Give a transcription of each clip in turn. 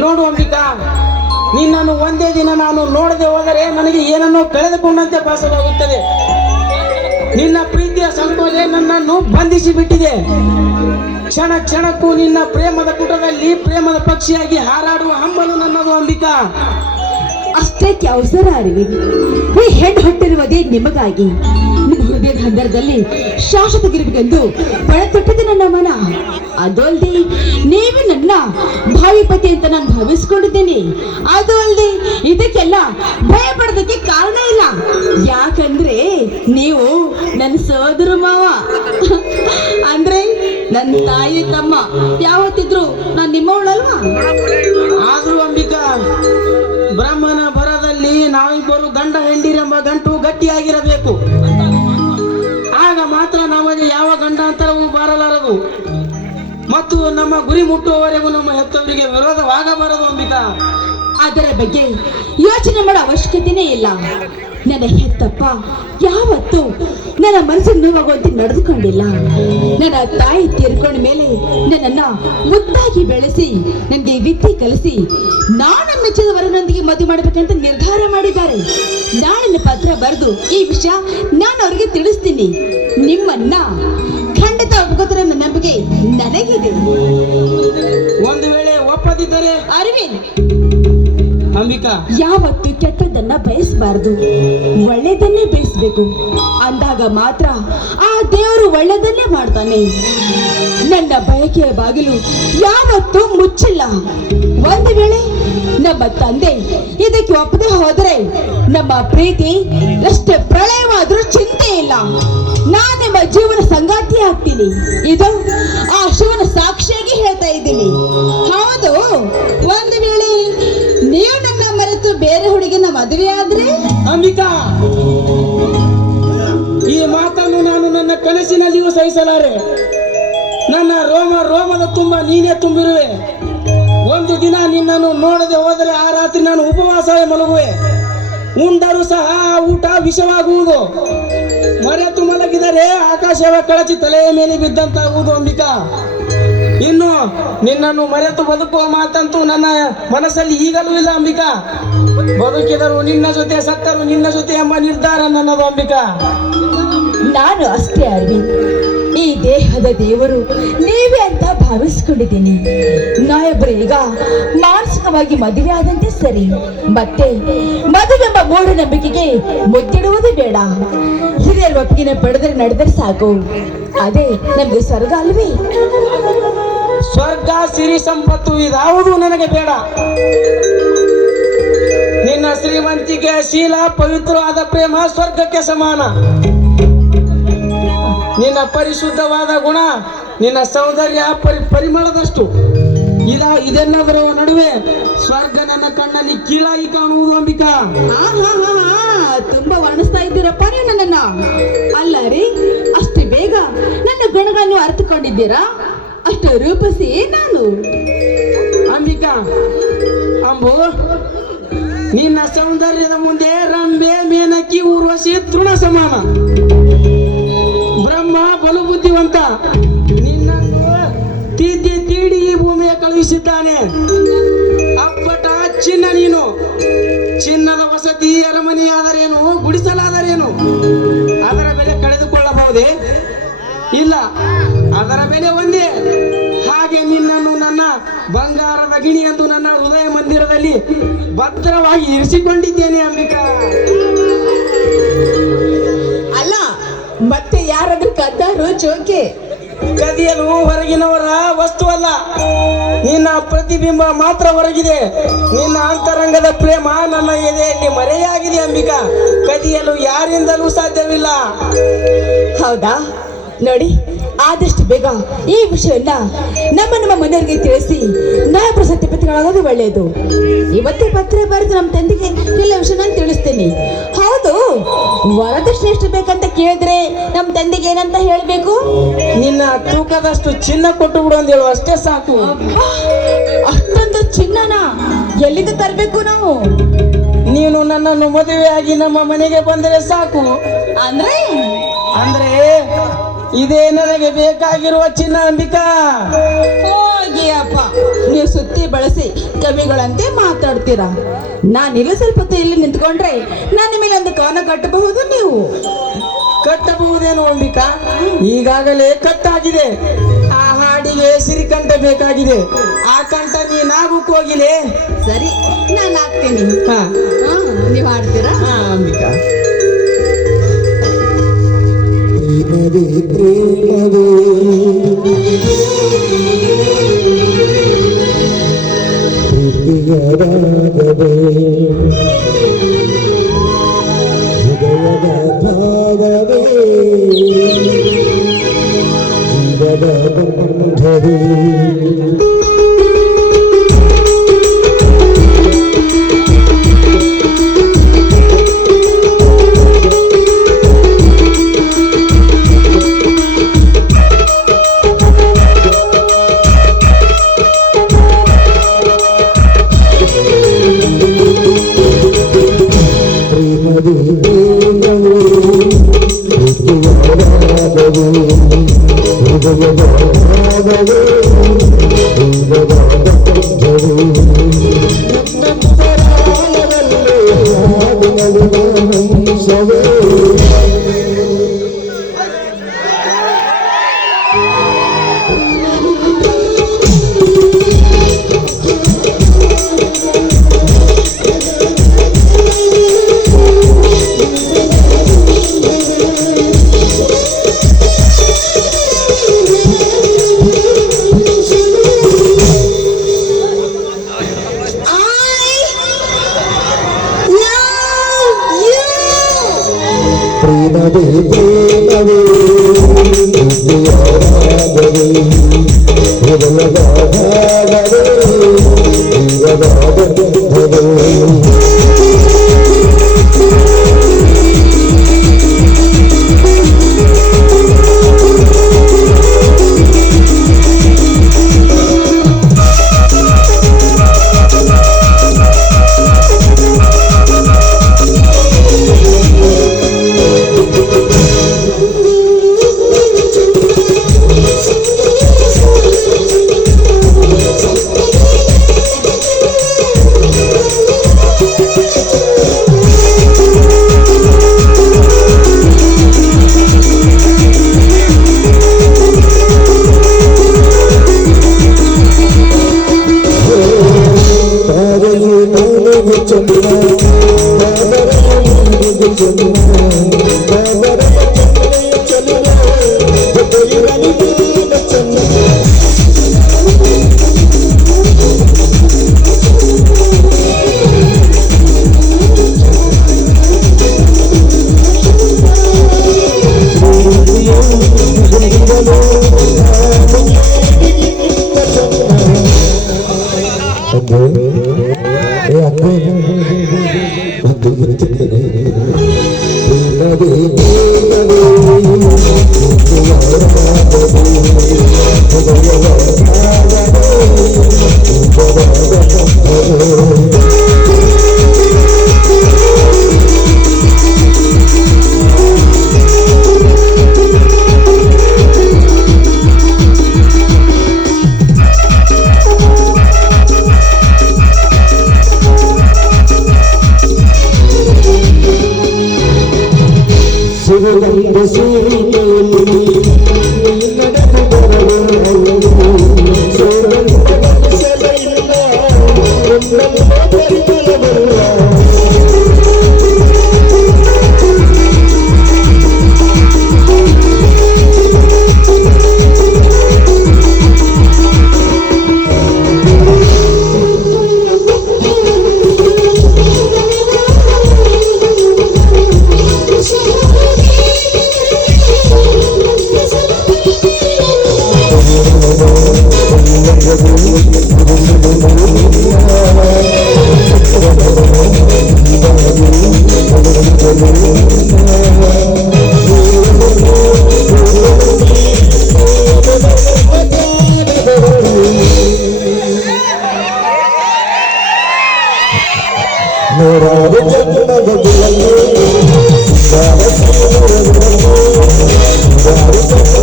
ನೋಡು ಅಂಬಿಕಾ, ನಿನ್ನನ್ನು ಒಂದೇ ದಿನ ನಾನು ನೋಡದೆ ಹೋದರೆ ನನಗೆ ಏನನ್ನೋ ಕಳೆದುಕೊಂಡಂತೆ ಭಾಸವಾಗುತ್ತದೆ. ನಿನ್ನ ಪ್ರೀತಿಯ ಸಂಕೋಲೆ ನನ್ನನ್ನು ಬಂಧಿಸಿ ಬಿಟ್ಟಿದೆ. ಕ್ಷಣ ಕ್ಷಣಕ್ಕೂ ನಿನ್ನ ಪ್ರೇಮದ ಪುಟದಲ್ಲಿ ಪ್ರೇಮದ ಪಕ್ಷಿಯಾಗಿ ಹಾರಾಡುವ ಹಂಬಲು ನನ್ನದು ಅಂಬಿಕಾ. ಅಷ್ಟೇಕೆ ಅವಸರ ಅರಿವಿ? ಈ ಹೆಣ್ಣು ಹೊಟ್ಟಿರುವುದೇ ನಿಮಗಾಗಿ. ನಿಮ್ಮ ಹೃದಯದ ಹಂದರದಲ್ಲಿ ಶಾಶ್ವತಗಿರಬೇಕೆಂದು ತೊಟ್ಟಿದೆ ನನ್ನ ಮನ. ಅದು ಅಲ್ಲದೆ ನೀವೇ ನನ್ನ ಭಾವಿ ಪತಿ ಅಂತ ನಾನು ಭಾವಿಸ್ಕೊಂಡಿದ್ದೇನೆ. ಅದು ಅಲ್ಲದೆ ಇದಕ್ಕೆಲ್ಲ ಭಯ ಪಡೋದಕ್ಕೆ ಕಾರಣ ಇಲ್ಲ. ಯಾಕಂದ್ರೆ ನೀವು ನನ್ನ ಸೋದರ ಮಾವ, ಅಂದ್ರೆ ನನ್ನ ತಾಯಿ ತಮ್ಮ. ಯಾವತ್ತಿದ್ರು ನಾನು ನಿಮ್ಮವಳಲ್ವಾ? ಆದ್ರೂ ಅಂಬಿಕಾ, ಬ್ರಹ್ಮನ ಬರದಲ್ಲಿ ನಾವಿಬ್ಬರು ಗಂಡ ಹೆಂಡಿರೆಂಬ ಗಂಟು ಗಟ್ಟಿಯಾಗಿರಬೇಕು. ಆಗ ಮಾತ್ರ ನಮಗೆ ಯಾವ ಗಂಡಾಂತರವೂ ಬಾರಲಾರದು ಮತ್ತು ನಮ್ಮ ಗುರಿ ಮುಟ್ಟುವವರೆಗೂ ನಮ್ಮ ಹೆತ್ತವರಿಗೆ ವಿರೋಧವಾಗಬಾರದು ಅಂಬಿಕಾ. ಅದರ ಬಗ್ಗೆ ಯೋಚನೆ ಮಾಡೋ ಅವಶ್ಯಕತೆನೇ ಇಲ್ಲ. ನನ್ನ ಹೆತ್ತಪ್ಪ ಯಾವತ್ತೂ ನನ್ನ ಮನಸ್ಸಿಗೆ ನೋವಾಗುವಂತೆ ನಡೆದುಕೊಂಡಿಲ್ಲ. ನನ್ನ ತಾಯಿ ತೀರ್ಕೊಂಡ ಮೇಲೆ ನನ್ನನ್ನ ಮುದ್ದಾಗಿ ಬೆಳೆಸಿ ನನಗೆ ವಿದ್ಯೆ ಕಲಿಸಿ ನಾನು ಮೆಚ್ಚಿದ ವರನೊಂದಿಗೆ ಮದುವೆ ಮಾಡಬೇಕಂತ ನಿರ್ಧಾರ ಮಾಡಿದ್ದಾರೆ. ನಾಳಿನ ಪತ್ರ ಬರೆದು ಈ ವಿಷಯ ನಾನು ಅವರಿಗೆ ತಿಳಿಸ್ತೀನಿ. ನಿಮ್ಮನ್ನ ಖಂಡಿತ ಒಪ್ಕೋತಾರೆ ನನ್ನ ನಂಬಿಕೆ ನನಗಿದೆ. ಒಂದು ವೇಳೆ ಒಪ್ಪದಿದ್ದರೆ ಅರವಿಂದ್, ಅಂಬಿಕಾ, ಯಾವತ್ತು ಕೆಟ್ಟದನ್ನ ಬಯಸಬಾರದು, ಒಳ್ಳೆಯದನ್ನೇ ಬಯಸಬೇಕು. ಅಂದಾಗ ಮಾತ್ರ ಆ ದೇವರು ಒಳ್ಳೆಯದನ್ನೇ ಮಾಡ್ತಾನೆ. ನನ್ನ ಬಯಕೆಯ ಬಾಗಿಲು ಯಾವತ್ತೂ ಮುಚ್ಚಿಲ್ಲ. ಒಂದು ವೇಳೆ ನಮ್ಮ ತಂದೆ ಇದಕ್ಕೆ ಒಪ್ಪದೆ ಹೋದರೆ ನಮ್ಮ ಪ್ರೀತಿ ಎಷ್ಟೇ ಪ್ರಳಯವಾದ್ರೂ ಚಿಂತೆ ಇಲ್ಲ. ನಾನು ನಿಮ್ಮ ಜೀವನ ಸಂಗಾತಿ ಆಗ್ತೀನಿ. ಇದು ಆ ಶಿವನ ಸಾಕ್ಷಿಯಾಗಿ ಹೇಳ್ತಾ ಇದ್ದೀನಿ. ಹೌದು, ಒಂದು ವೇಳೆ ನೀವು ನನ್ನ ಮರೆತು ಬೇರೆ ಹುಡುಗಿನ ಮದುವೆ ಆದ್ರೆ? ಅಂಬಿಕಾ, ಈ ಮಾತನ್ನು ನಾನು ನನ್ನ ಕನಸಿನಲ್ಲಿಯೂ ಸಹಿಸಲಾರೆ. ನನ್ನ ರೋಮ ರೋಮದ ತುಂಬ ನೀನೇ ತುಂಬಿರುವೆ. ಒಂದು ದಿನ ನಿನ್ನನ್ನು ನೋಡದೆ ಹೋದರೆ ಆ ರಾತ್ರಿ ನಾನು ಉಪವಾಸವೇ ಮಲಗುವೆ. ಉಂಡರೂ ಸಹ ಆ ಊಟ ವಿಷವಾಗುವುದು. ಮರೆತು ಮಲಗಿದರೆ ಆಕಾಶವ ಕಳಚಿ ತಲೆಯ ಮೇಲೆ ಬಿದ್ದಂತಾಗುವುದು ಅಂಬಿಕಾ. ಇನ್ನು ನಿನ್ನನ್ನು ಮರೆತು ಬದುಕುವ ಮಾತಂತೂ ನನ್ನ ಮನಸ್ಸಲ್ಲಿ ಈಗಲೂ ಇಲ್ಲ ಅಂಬಿಕಾ. ಬದುಕಿದರು ನಿನ್ನ ಜೊತೆ, ಸತ್ತರು ನಿನ್ನ ಜೊತೆ ಎಂಬ ನಿರ್ಧಾರ ನನ್ನದು ಅಂಬಿಕಾ. ನಾನು ಅಷ್ಟೇ ಅರವಿಂದ್, ಈ ದೇಹದ ದೇವರು ನೀವೇ ಅಂತ ಭಾವಿಸ್ಕೊಂಡಿದ್ದೀನಿ. ನಾಯೊಬ್ಬರು ಈಗ ಮಾನಸಿಕವಾಗಿ ಮದುವೆ ಆದಂತೆ ಸರಿ, ಮತ್ತೆ ಮದುವೆಂಬ ಮೂಢನಂಬಿಕೆಗೆ ಮುತ್ತಿಡುವುದು ಬೇಡ. ಹಿರಿಯರ ಒಪ್ಪಿಗೆ ಪಡೆದರೆ ನಡೆದರೆ ಸಾಕು. ಅದೇ ನಮ್ಗೆ ಸ್ವರ್ಗ ಅಲ್ವೇ? ಸ್ವರ್ಗ, ಸಿರಿ, ಸಂಪತ್ತು ಇದಾವುದು ನನಗೆ ಬೇಡ. ನಿನ್ನ ಶ್ರೀಮಂತಿಕೆ, ಶೀಲ, ಪವಿತ್ರವಾದ ಪ್ರೇಮ ಸ್ವರ್ಗಕ್ಕೆ ಸಮಾನ. ನಿನ್ನ ಪರಿಶುದ್ಧವಾದ ಗುಣ, ನಿನ್ನ ಸೌಂದರ್ಯ ಪರಿಮಳದಷ್ಟು. ಇದೆಲ್ಲದರ ನಡುವೆ ಸ್ವರ್ಗ ನನ್ನ ಕಣ್ಣಲ್ಲಿ ಕೀಳಾಗಿ ಕಾಣುವುದು ಅಂಬಿಕಾ. ತುಂಬಾ ವರ್ಣಿಸ್ತಾ ಇದ್ದೀರಪ್ಪ ನೀವು ನನ್ನನ್ನ. ಅಲ್ಲ ರೀ, ಅಷ್ಟು ಬೇಗ ನನ್ನ ಗುಣಗಳನ್ನು ಅರ್ಥಕೊಂಡಿದ್ದೀರಾ? ಅಷ್ಟು ರೂಪಿಸಿ ನಾನು. ಅಂಬಿಕಾ, ಅಂಬು, ನಿನ್ನ ಸೌಂದರ್ಯದ ಮುಂದೆ ರಂಬೆ, ಮೇನಕಿ, ಊರ್ವಶಿ ತೃಣ ಸಮಾನ. ಬ್ರಹ್ಮ ಬಲು ಬುದ್ಧಿವಂತ. ನಿನ್ನನ್ನು ತೀಡಿ ಈ ಭೂಮಿಯ ಕಳುಹಿಸಿದ್ದಾನೆ. ಅಪ್ಪಟ ಚಿನ್ನ ನೀನು. ಚಿನ್ನದ ವಸತಿ ಅರಮನೆಯಾದರೇನು, ಗುಡಿಸಲಾದರೇನು? ಅದರ ಬೆಲೆ ಕಳೆದುಕೊಳ್ಳಬಹುದೇ? ಇಲ್ಲ, ಅದರ ಬೆಲೆ ಒಂದೇ. ಹಾಗೆ ನಿನ್ನನ್ನು ನನ್ನ ಬಂಗಾರದ ಗಿಣಿ ಎಂದು ನನ್ನ ಹೃದಯ ಮಂದಿರದಲ್ಲಿ ಭದ್ರವಾಗಿ ಇರಿಸಿಕೊಂಡಿದ್ದೇನೆ ಅಂಬಿಕಾ. ಅಲ್ಲ, ಮತ್ತೆ ಯಾರಾದ್ರೂ ಕದ್ದಾರು ಜೋಕೆ? ಕದಿಯಲು ಹೊರಗಿನವರ ವಸ್ತು ಅಲ್ಲ, ನಿನ್ನ ಪ್ರತಿಬಿಂಬ ಮಾತ್ರ ಹೊರಗಿದೆ. ನಿನ್ನ ಅಂತರಂಗದ ಪ್ರೇಮ ನನ್ನ ಎದೆಯಲ್ಲಿ ಮರೆಯಾಗಿದೆ ಅಂಬಿಕಾ. ಕದಿಯಲು ಯಾರಿಂದಲೂ ಸಾಧ್ಯವಿಲ್ಲ. ಹೌದಾ? ನೋಡಿ, ಆದಷ್ಟು ಬೇಗ ಈ ವಿಷಯವನ್ನ ನಮ್ಮ ಮನೆಯವರಿಗೆ ತಿಳಿಸಿ ನಾಯಕರ ಸತ್ಯಪತಿಗಳಾಗೋದು ಒಳ್ಳೆಯದು. ಇವತ್ತೇ ಪತ್ರ ಬರೆದು ನಮ್ಮ ತಂದೆಗೆ ಎಲ್ಲ ವಿಷಯ ನಾನು ತಿಳಿಸ್ತೇನೆ. ಹೌದು, ವರದಕ್ಷಿಣೆ ಎಷ್ಟು ಬೇಕಂತ ಕೇಳಿದ್ರೆ ನಮ್ಮ ತಂದೆಗೆ ಏನಂತ ಹೇಳಬೇಕು? ನಿನ್ನ ತೂಕದಷ್ಟು ಚಿನ್ನ ಕೊಟ್ಟು ಬಿಡು ಅಂತ ಹೇಳು, ಅಷ್ಟೇ ಸಾಕು. ಅಷ್ಟೊಂದು ಚಿನ್ನನ ಎಲ್ಲಿಂದ ತರಬೇಕು ನಾವು? ನೀನು ನನ್ನನ್ನು ಮದುವೆಯಾಗಿ ನಮ್ಮ ಮನೆಗೆ ಬಂದರೆ ಸಾಕು. ಅಂದ್ರೆ ಇದೇ ನನಗೆ ಬೇಕಾಗಿರುವ ಚಿನ್ನ ಅಂಬಿಕಾ. ಹೋಗಿಯಪ್ಪ, ನೀವು ಸುತ್ತಿ ಬಳಸಿ ಕವಿಗಳಂತೆ ಮಾತಾಡ್ತೀರಾ. ನಾನಿಲ್ಲ ಸ್ವಲ್ಪ ಹೊತ್ತು ಇಲ್ಲಿ ನಿಂತ್ಕೊಂಡ್ರೆ ನನ್ನ ಮೇಲೆ ಒಂದು ಕವನ ಕಟ್ಟಬಹುದು. ನೀವು ಕಟ್ಟಬಹುದೇನು ಅಂಬಿಕಾ? ಈಗಾಗಲೇ ಕಟ್ಟಾಗಿದೆ. ಆ ಹಾಡಿಗೆ ಸಿರಿಕಂಠ ಬೇಕಾಗಿದೆ. ಆ ಕಂಠ ನೀನಾಗು ಕೋಗಿಲೆ. ಸರಿ, ನಾನು ಹಾಕ್ತೀನಿ. ಹಾ ನೀವು ಹಾಡ್ತೀರಾ? ಹಾ Ambika. Thank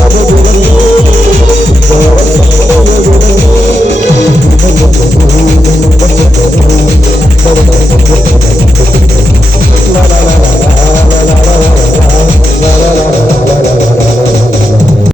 you. Thank you.